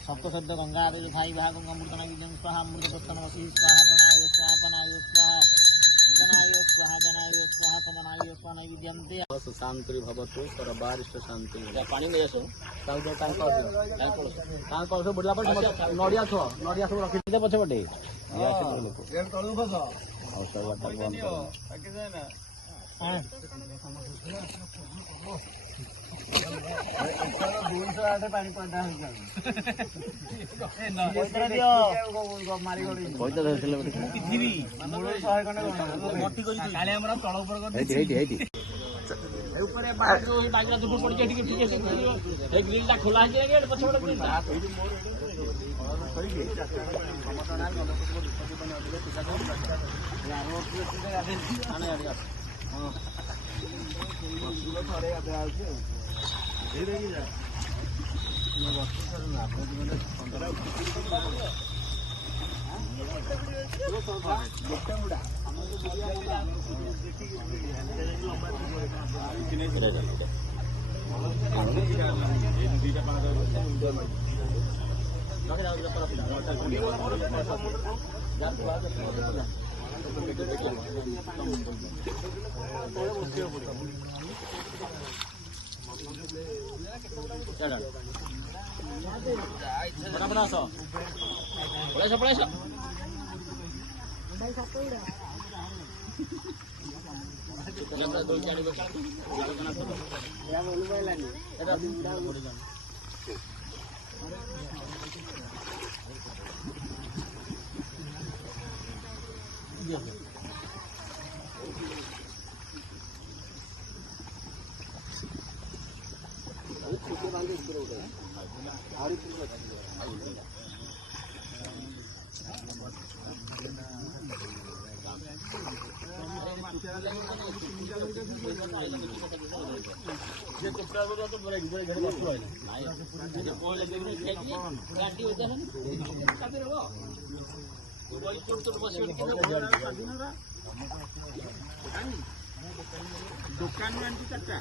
सप्तशब्द गंगा भाई भाग अमृतना विजन स्वाहा अमृत स्वाहा प्रणाय स्वाहा पनाय स्वाहा जनाय स्वाहा जनाय स्वाहा कमनाय स्वाहा नैवेद्यन्ते शांति भवतु सर्वारिष्ट शांति पानी ले आसो ताऊ कान कर बुडला पर नडिया छ नडिया सब रखि दे पछे बटे ये आसे लोक रेड तळु बस और सब वाटा बंद आके जाय ना हां पानी पड़ा है मारी गड़ी पैसा धरथिले पृथ्वी मूल 100 खंडे मोटी करी काले हमरा तळ ऊपर कर हेटी ऊपर बाहर जो बाजरा दुट पड़ के ठीक ठीक ए ग्रिलटा खोला है गेट पछोड़ के बात होई मोर सही के टमाटर डाल गलो सब्जी बना दिले पिता को यार वो सीधे आने यार हां किलो थोड़े आते आछे धीरे ही जा मैं वक्त सर ना आपको मैंने 15 वो सब देखते मुड़ा हम तो बुझिया देखी किने चले जाते ये दीटा पाना लगे जाओ इधर पर जा तो बात बड़ा बड़ा सो बड़ा सो दो चाड़ी बचा या बोलू पहला नहीं एटा बिंदा पड़ जान बांधे ऊपर उठे आड़ी पूरा ये कपड़ा वाला तो बड़ा इधर घर बस है नहीं ये कोई लगे नहीं गाड़ी होता है काबे रो कोई छोट छोट बस के दुकान में आंटी चक्का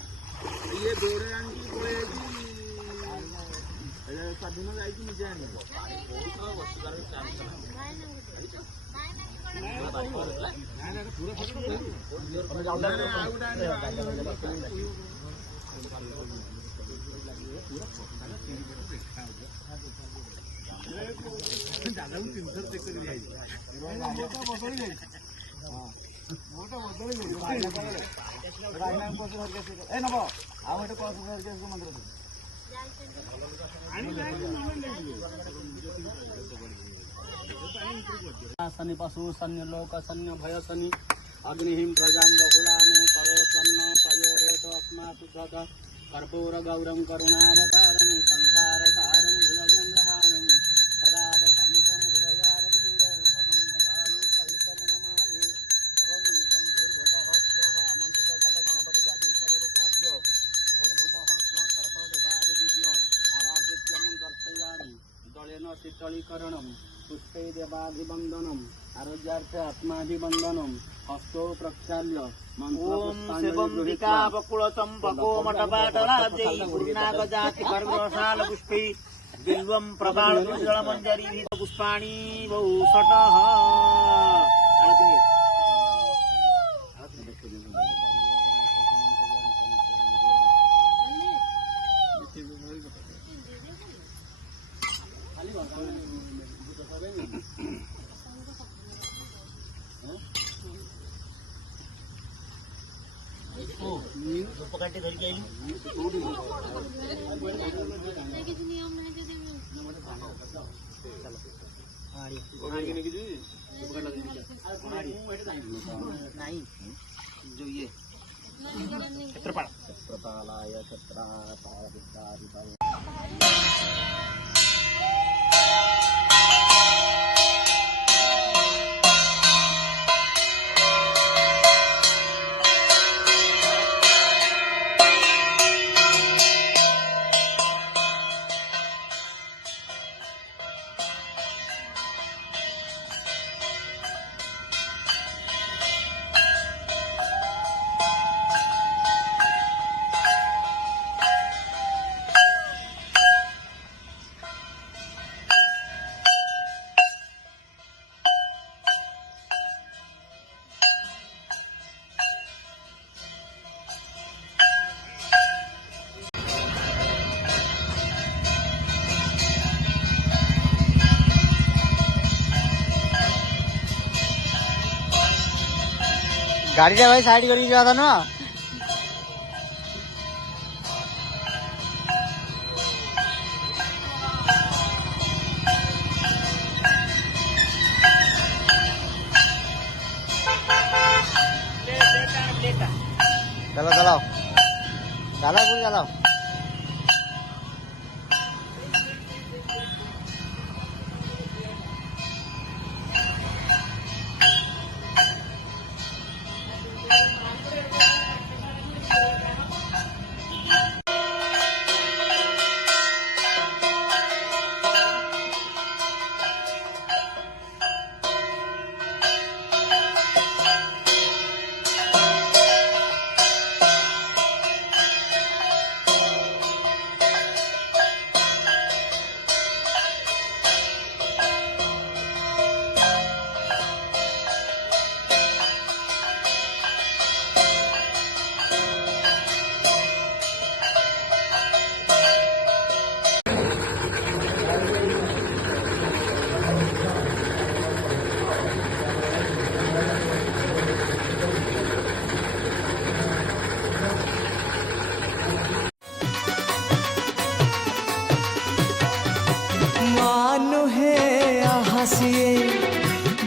ये दोरे आंटी बोले स्वाधीन जाइए निजे आने शनि पशु शनि लोक शनि भय शनि अग्निहिं प्रजां बहुलामे करोत्वन्न पयोरेत अस्मात् शुद्धत कर्पूर गौरं करुणावतारं संसारसारं भुजगेन्द्रहारं सदा वसन्तं हृदयारविन्दे भवं भवामि सहितं नमामि ॐ इदं भूर्भुवः स्वः अमन्त्रित घटगणपति गादिं सदेवताभ्यो भूर्भुवः स्वः सर्वदेवादिभ्यो आराध्यं दर्शयामि दलेन शीतलीकरणं पुष्पे देवाभिवन्दनम् आरोग्यार्थे आत्माभिवन्दनम् हस्तो प्रक्षाल्य ओम शिवम्बिका बकुलचम्पको मठपाटलाद्यै पूर्णागजाति कर्मशाल पुष्पै बिल्वं प्रबालजलमञ्जरी पुष्पाणि बहुशतः पकड़ते धर के आई नहीं जो ये छत्रपालाय छत्रापाल गाड़ी भाई साइड कर जाता ना चलो चलो चलो पूरी चलो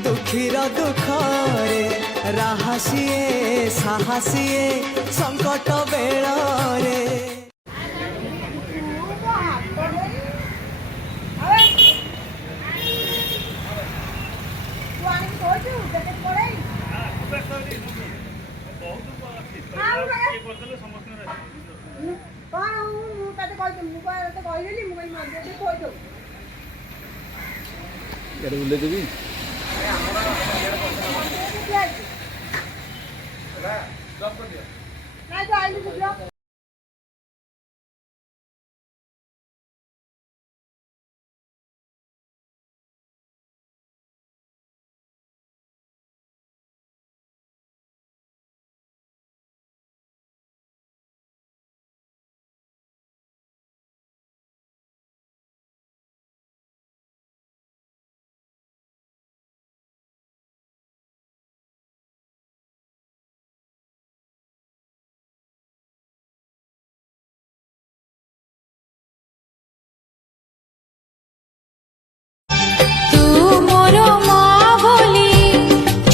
दुखीर दुखरे राहसिए साहसिए संकट बेଳରେ बुलेदेवी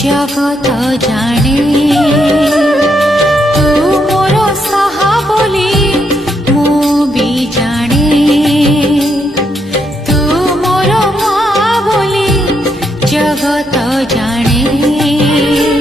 जगत जाने तू मोर साहा बोली मु भी जाने तू मोर माँ बोली जगत जाने।